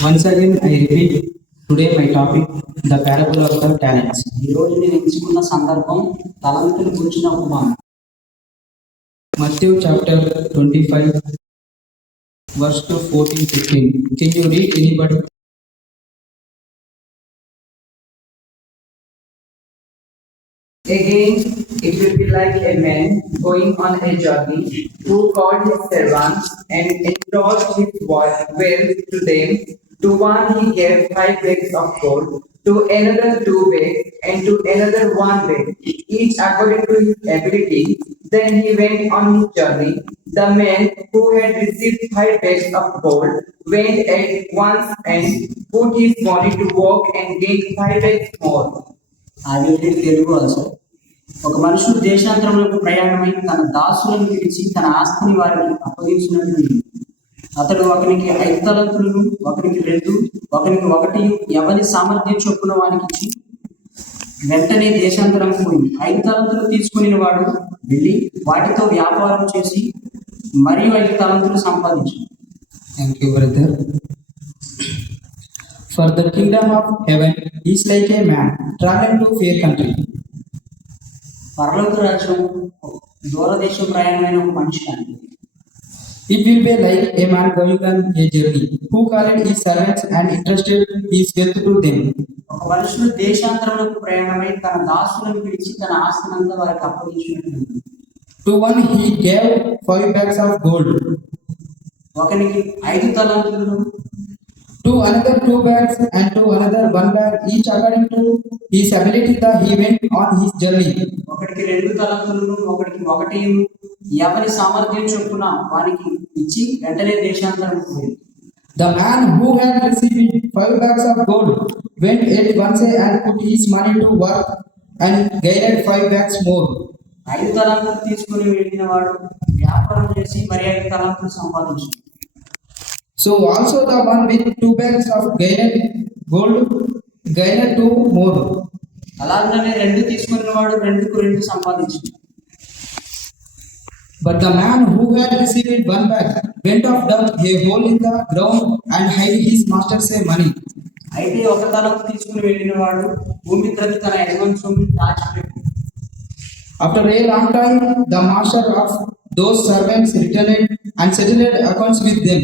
Once again, I repeat today my topic, the parable of the talents. ఈ రోజు నేను ఎంచుకున్న సందర్భం తలంతులు గురించిన ఉపమానం. Matthew chapter 25, verse 14-15. Can you read anybody? Again, it will be like a man going on a journey who called his servants and entrusted his wealth to them. To one he gave 5 bags of gold, to another 2 bags, and to another 1 bag, each according to his ability. Then he went on his journey. The man who had received 5 bags of gold went at once and put his money to work and gained 5 bags more. I will read Telugu also. ఒక మనుషుడు దేశాంతరములకు ప్రయాణమై తన దాసులను పిలిచి తన ఆస్తిని వారికి అప్పగించినట్లు అతడు ఒకనికి 5 తలంతులను, ఒకనికి 2, ఒకనికి 1 ఎవరి సామర్థ్యం చొప్పున వానికి ఇచ్చి వెంటనే దేశాంతరం పోయి 5 తలంతులు తీసుకుని వాడు వెళ్ళి వాటితో వ్యాపారం చేసి మరియు 5 తలంతులు సంపాదించాడు. Thank you brother. For the kingdom of heaven is like a man traveling to fair country. పరలోక రాజ్యం దూరదేశం ప్రయాణమైన ఒక మనిషి అండి. It will be like a man going on a journey who called his servants and entrusted his wealth to them. ఒక మనుషుడు దేశాంతరములకు ప్రయాణమై తన దాసులను పిలిచి తన ఆస్తినంతా వారికి అప్పగించినట్లు. To one he gave 5 bags of gold. ఒకనికి 5 తలంతులను, to another 2 bags, and to another 1 bag, each according to his ability that he went on his journey. ఒకటికి 2 తలంతులను, ఒకటికి 1 ఎవరి సామర్థ్యం చొప్పున వారికి ఇచ్చి వెంటనే దేశాంతరం పోయింది. The man who had received 5 bags of gold went at once and put his money to work and gained 5 bags more. 5 తలంతులు తీసుకుని వెళ్ళిన వాడు వ్యాపారం చేసి మరి 5 తలంతులు సంపాదించాడు. So also the one with 2 bags of gained gold gained 2 more. అలాగనే 2 తీసుకున్న వాడు 2కు 2 సంపాదించాడు. But the man who had received 1 bag went off dug a hole in the ground and hid his master's money. అయితే ఒక తలంతు తీసుకుని వెళ్ళిన వాడు భూమి త్రవ్వి తన యజమాని సొమ్ముని దాచిపెట్టాడు. After a long time the master of those servants returned and settled accounts with them.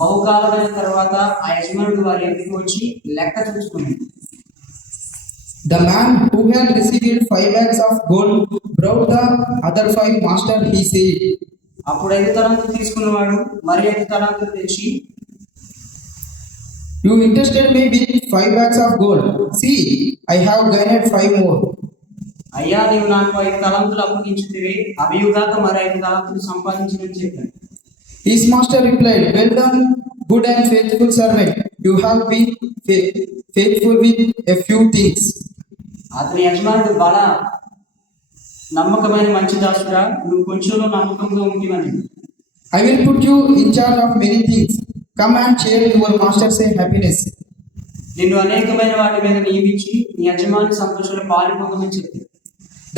బహుకాలమైన తర్వాత ఆ యజమానుడు వారి ఇంటికి వచ్చి లెక్క చూసుకున్నాడు. The man who had received 5 bags of gold brought the other 5 master, he said. అప్పుడు 5 తలంతులు తీసుకున్నవాడు మరి 5 తలంతులు తెచ్చి, You interested me with 5 bags of gold. See, I have gained 5 more. అయ్యా నీవు నాకు 5 తలంతులు అప్పగించితివి, అవియుగాక మరి 5 తలంతులు సంపాదించినని చెప్పాడు. His master replied, Well done, good and faithful servant. You have been faithful with a few things. అతని యజమానుడు బల నమ్మకమైన మంచి దాసుడా, నువ్వు కొంచెంలో నమ్మకంగా ఉంటివని. I will put you in charge of many things. Come and share your master's happiness. నిన్ను అనేకమైన వాటి మీద నియమించి నీ యజమాని సంతోషంలో పాలుపొందమని చెప్పాడు.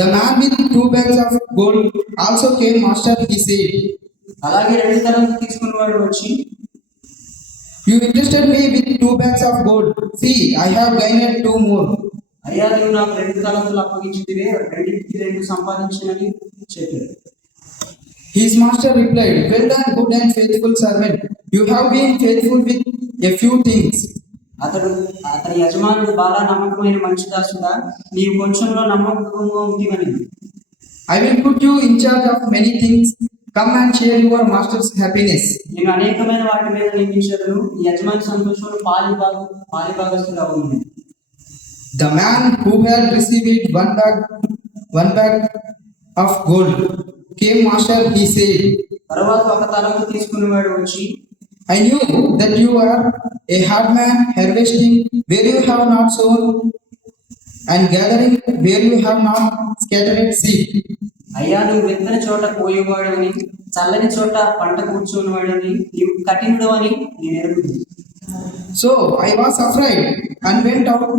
The man with 2 bags of gold also came, Master, he said. అలాగే 2 తలంతులు తీసుకున్నవాడు వచ్చి, You interested me with 2 bags of gold. See, I have gained 2 more. అయ్యా నీవు నాకు 2 తలంతులు అప్పగించితివే, 2కి 2 సంపాదించినని చెప్పాడు. His master replied, Well done, good and faithful servant. You have been faithful with a few things. అతని యజమానుడు బాగా నమ్మకమైన మంచి దాసుడా, నీవు కొంచెంలో నమ్మకంగా ఉంటివని. I will put you in charge of many things. Come and share your master's happiness. నేను అనేకమైన వాటి మీద నియమించను, నీ యజమాని సంతోషంలో పాలిభాగస్తులు అవ్వను. The man who had received 1 bag of gold came, Master, he said. తర్వాత ఒక తలంతు తీసుకున్నవాడు వచ్చి, I knew that you are a hard man, harvesting where you have not sown and gathering where you have not scattered seed. అయ్యా నువ్వు విత్తని చోట కోయేవాడని, చల్లని చోట పంట కూర్చున్నవాడని, నీవు కఠినుడు అని నేను ఎరుగుదును. So I was afraid and went out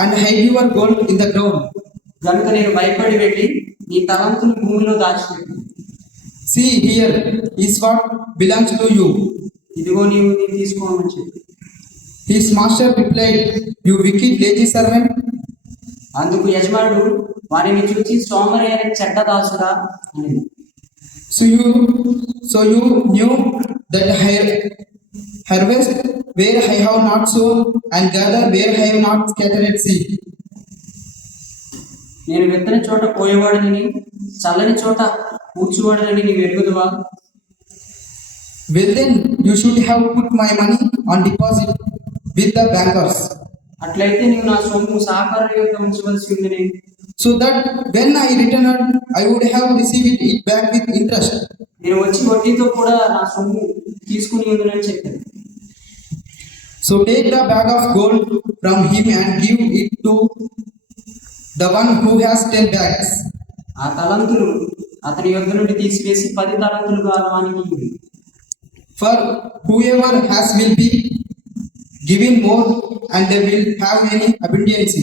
and hid your gold in the ground. కనుక నేను భయపడి వెళ్ళి నీ తలంతును భూమిలో దాచిపెట్టాను. See, here is what belongs to you. ఇదిగో నీవు తీసుకోమని చెప్పి. His master replied, "You wicked, lazy servant. అందుకు యజమానుడు వారిని చూచి సోమరి అనే చెడ్డ దాసుడా అని. So you knew that I harvest where I have not sown and gather where I have not scattered seed. నేను విత్తని చోట పోయేవాడనని చల్లని చోట కూర్చువాడనని నీవు ఎరుగుదువా? Well then, you should have put my money on deposit with the bankers, అట్లయితే నీవు నా సొమ్ము సహకార యొక్క ఉంచవలసి ఉందని, so that when I returned, I would have received it back with interest. నేను వచ్చి వడ్డీతో కూడా నా సొమ్ము తీసుకుని ఉందని చెప్పాను. So take the bag of gold from him and give it to the one who has 10 bags. ఆ తలంతులు అతని యొద్ద నుండి తీసివేసి 10 తలంతులుగా వానికి ఇవ్వు. For whoever has will be given more, and they will have any abundance.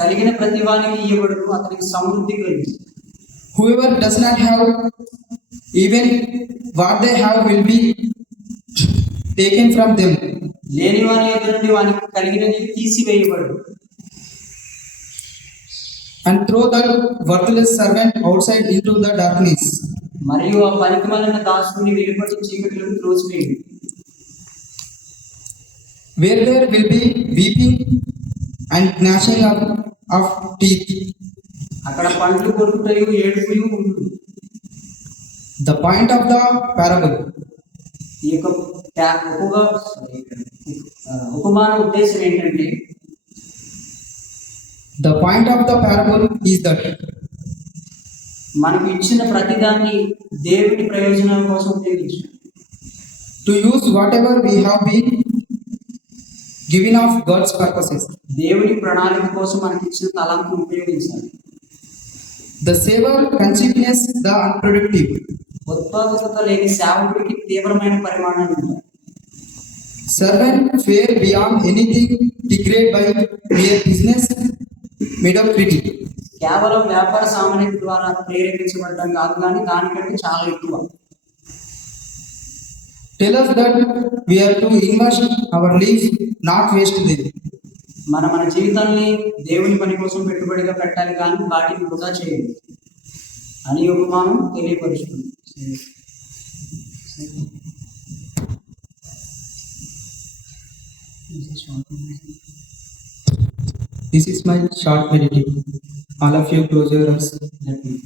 కలిగిన ప్రతి వానికి ఇవ్వబడును, అతనికి సమృద్ధి కలిగి. Whoever does not have, even what they have will be taken from them. లేని వాని యొద్ద నుండి వానికి కలిగినది తీసివేయబడు. And throw that worthless servant outside into the darkness. మరియు ఆ పనికిమాలిన దాసుని వెలుపటి చీకటిలోకి త్రోసివేయుడు. Where there will be weeping and gnashing of teeth. అక్కడ పండ్లు కొరుకుటయు ఏడుపుయు ఉండు. The point of the parable. ఈ యొక్క ఉపమాన ఉద్దేశం ఏంటంటే, The point of the parable is that మనకు ఇచ్చిన ప్రతిదాన్ని దేవుని ప్రయోజనాల కోసం ఉపయోగించు. to use whatever we have been given of God's purposes. దేవుని ప్రణాళిక కోసం మనకి ఇచ్చిన తలాంతును ఉపయోగించాలి. The saver conceiveness, the unproductive. ఉత్పాదకత లేని సేవకుడికి తీవ్రమైన పరిమాణాలు ఉంటాయి. Servant fare beyond anything degraded by mere business mediocrity. కేవలం వ్యాపార సామాన్యత ద్వారా ప్రేరేపించబడటం కాదు, కానీ దానికంటే చాలా ఎక్కువ. Tell us that we are to invest our lives, not waste them. మన జీవితాన్ని దేవుని పని కోసం పెట్టుబడిగా పెట్టాలి, కానీ వాటిని వృధా చేయాలి అని ఉపమానం తెలియపరుస్తుంది. This is my short meditation. All of you close your eyes. Let me-